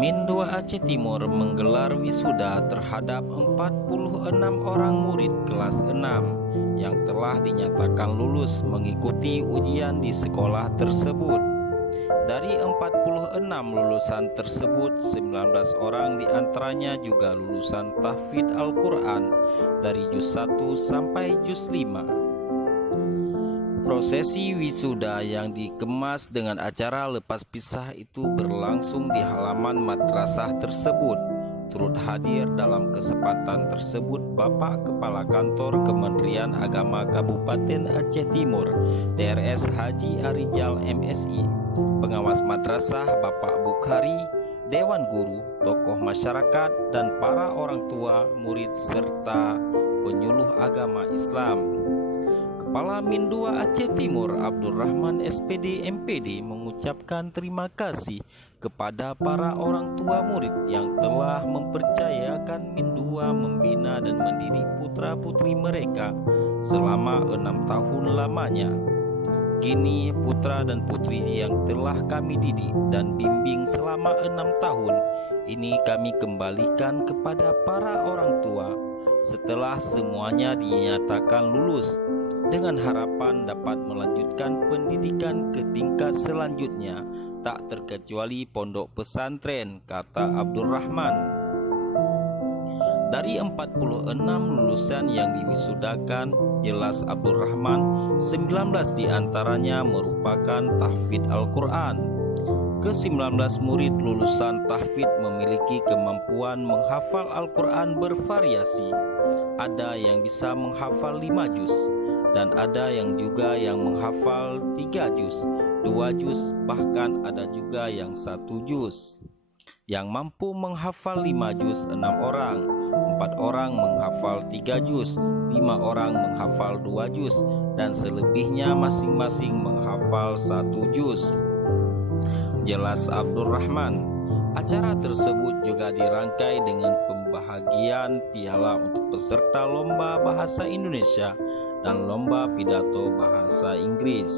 Min 2 Aceh Timur menggelar wisuda terhadap 46 orang murid kelas 6 yang telah dinyatakan lulus mengikuti ujian di sekolah tersebut. Dari 46 lulusan tersebut, 19 orang diantaranya juga lulusan tahfidz Al-Quran dari juz 1 sampai juz 5. Prosesi wisuda yang dikemas dengan acara lepas pisah itu berlangsung di halaman madrasah tersebut. Turut hadir dalam kesempatan tersebut Bapak Kepala Kantor Kementerian Agama Kabupaten Aceh Timur, DRS Haji Arijal MSI, pengawas madrasah Bapak Bukhari, Dewan Guru, tokoh masyarakat, dan para orang tua, murid, serta penyuluh agama Islam. Kepala Min 2 Aceh Timur Abdul Rahman SPD MPD mengucapkan terima kasih kepada para orang tua murid yang telah mempercayakan Min 2 membina dan mendidik putra-putri mereka selama 6 tahun lamanya. Kini putra dan putri yang telah kami didik dan bimbing selama 6 tahun ini kami kembalikan kepada para orang tua setelah semuanya dinyatakan lulus, dengan harapan dapat melanjutkan pendidikan ke tingkat selanjutnya, tak terkecuali pondok pesantren, kata Abdul Rahman. Dari 46 lulusan yang diwisudakan, jelas Abdul Rahman, 19 diantaranya merupakan tahfidz Al-Quran. Ke-19 murid lulusan tahfidz memiliki kemampuan menghafal Al-Quran bervariasi. Ada yang bisa menghafal 5 juz, dan ada yang juga yang menghafal 3 juz, 2 juz, bahkan ada juga yang 1 juz. Yang mampu menghafal 5 juz 6 orang, 4 orang menghafal 3 juz, 5 orang menghafal 2 juz, dan selebihnya masing-masing menghafal 1 juz. Jelas Abdul Rahman. Acara tersebut juga dirangkai dengan pembahagian piala untuk peserta lomba bahasa Indonesia dan lomba pidato bahasa Inggris.